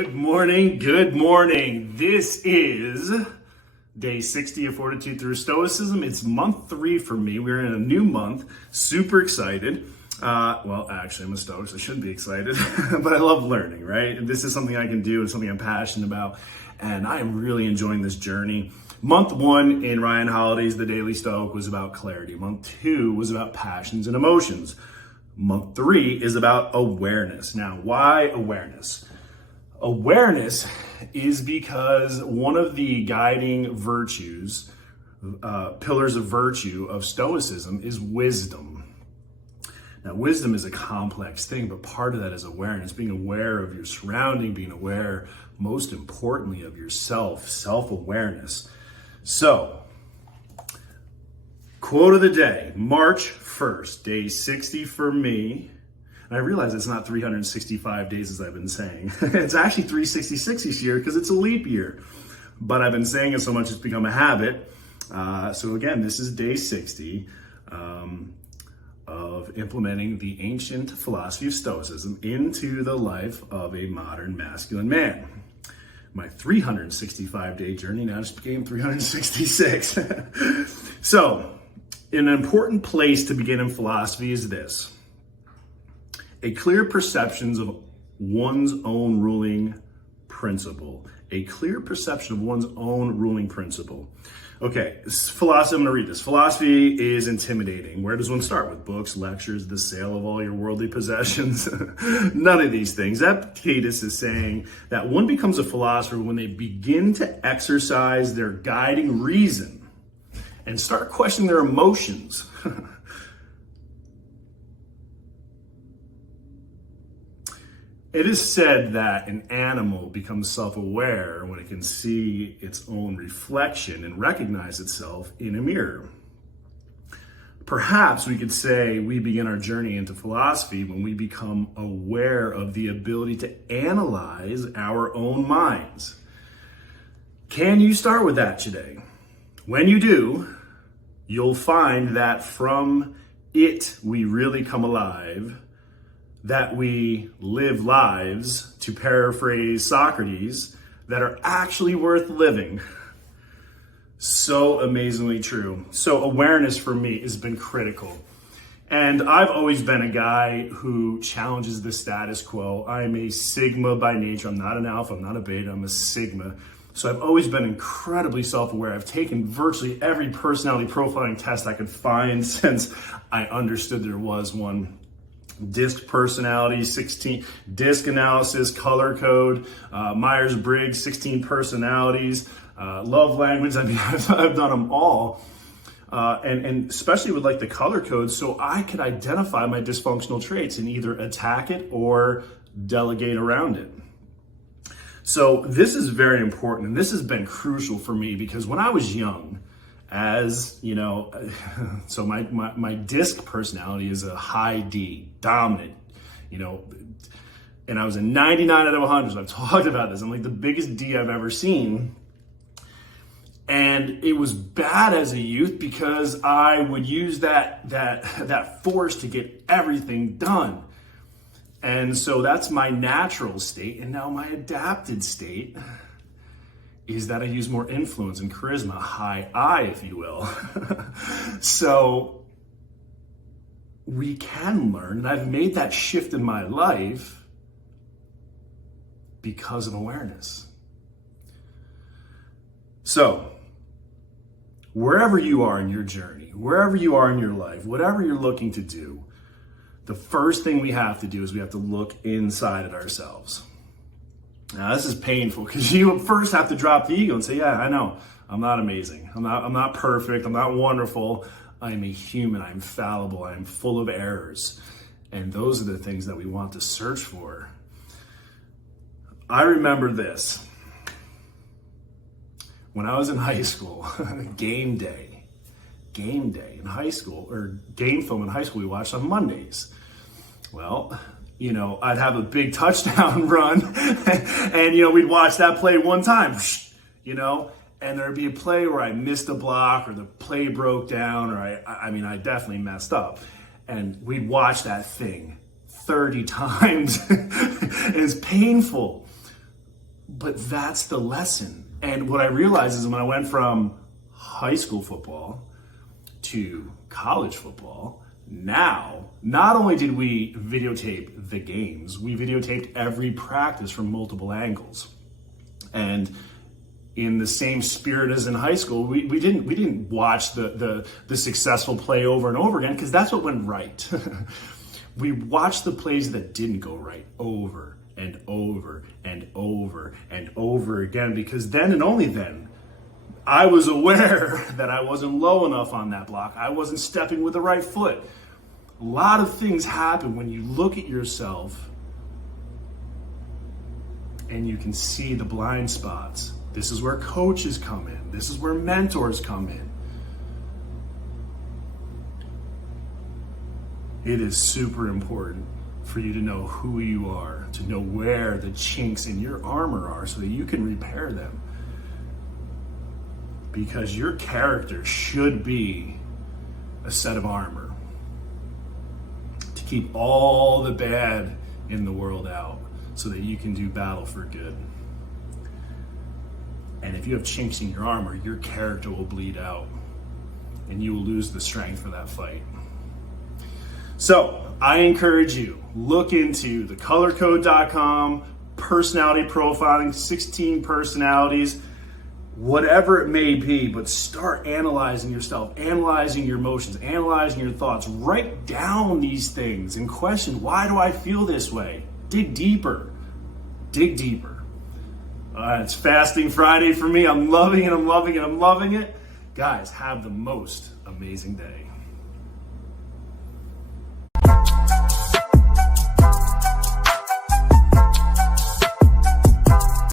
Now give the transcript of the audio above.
Good morning, good morning. This is day 60 of Fortitude Through Stoicism. It's month 3 for me. We're in a new month. Super excited. Well, actually, I'm a Stoic, so I should be excited. But I love learning, right? And this is something I can do and something I'm passionate about. And I am really enjoying this journey. Month 1 in Ryan Holiday's The Daily Stoic was about clarity. Month 2 was about passions and emotions. Month 3 is about awareness. Now, why awareness? Awareness is because one of the guiding virtues, pillars of virtue of Stoicism is wisdom. Now, wisdom is a complex thing, but part of that is awareness, being aware of your surrounding, being aware, most importantly, of yourself, self-awareness. So, quote of the day, March 1st, day 60 for me. And I realize it's not 365 days as I've been saying. It's actually 366 this year because it's a leap year. But I've been saying it so much it's become a habit. So again, this is day 60 of implementing the ancient philosophy of Stoicism into the life of a modern masculine man. My 365-day journey now just became 366. So, an important place to begin in philosophy is this. A clear perception of one's own ruling principle. A clear perception of one's own ruling principle. Okay, philosophy, I'm going to read this. Philosophy is intimidating. Where does one start? With books, lectures, the sale of all your worldly possessions? None of these things. Epictetus is saying that one becomes a philosopher when they begin to exercise their guiding reason and start questioning their emotions. It is said that an animal becomes self-aware when it can see its own reflection and recognize itself in a mirror. Perhaps we could say we begin our journey into philosophy when we become aware of the ability to analyze our own minds. Can you start with that today? When you do, you'll find that from it we really come alive, that we live lives, to paraphrase Socrates, that are actually worth living. So amazingly true. So awareness for me has been critical. And I've always been a guy who challenges the status quo. I'm a Sigma by nature. I'm not an Alpha, I'm not a Beta, I'm a Sigma. So I've always been incredibly self-aware. I've taken virtually every personality profiling test I could find since I understood there was one. DISC personality, 16, DISC analysis, color code, Myers-Briggs, 16 personalities, love language. I mean, I've done them all. And especially with like the color code, so I could identify my dysfunctional traits and either attack it or delegate around it. So this is very important, and this has been crucial for me because when I was young, as you know, so my DISC personality is a high D, dominant, you know, and I was a 99 out of 100. So I've talked about this. I'm like the biggest D I've ever seen. And it was bad as a youth because I would use that force to get everything done. And so that's my natural state. And now my adapted state is that I use more influence and charisma, high I, if you will. So we can learn, and I've made that shift in my life because of awareness. So wherever you are in your journey, wherever you are in your life, whatever you're looking to do, the first thing we have to do is we have to look inside at ourselves. Now, this is painful because you first have to drop the ego and say, yeah, I know, I'm not amazing. I'm not perfect. I'm not wonderful. I am a human. I'm fallible. I'm full of errors. And those are the things that we want to search for. I remember this. When I was in high school, game day in high school, or game film in high school we watched on Mondays. Well, you know, I'd have a big touchdown run and, you know, we'd watch that play one time, you know, and there'd be a play where I missed a block or the play broke down or I definitely messed up. And we'd watch that thing 30 times. It's painful. But that's the lesson. And what I realized is when I went from high school football to college football, now, not only did we videotape the games, we videotaped every practice from multiple angles. And in the same spirit as in high school, we didn't watch the successful play over and over again, because that's what went right. We watched the plays that didn't go right over and over and over and over again, because then and only then I was aware that I wasn't low enough on that block. I wasn't stepping with the right foot. A lot of things happen when you look at yourself and you can see the blind spots. This is where coaches come in. This is where mentors come in. It is super important for you to know who you are, to know where the chinks in your armor are so that you can repair them. Because your character should be a set of armor to keep all the bad in the world out so that you can do battle for good. And if you have chinks in your armor, your character will bleed out and you will lose the strength for that fight. So I encourage you, look into thecolorcode.com, personality profiling, 16 personalities, whatever it may be, but start analyzing yourself, analyzing your emotions, analyzing your thoughts. Write down these things and question, why do I feel this way? Dig deeper. Dig deeper. It's Fasting Friday for me. I'm loving it. I'm loving it. I'm loving it. Guys, have the most amazing day.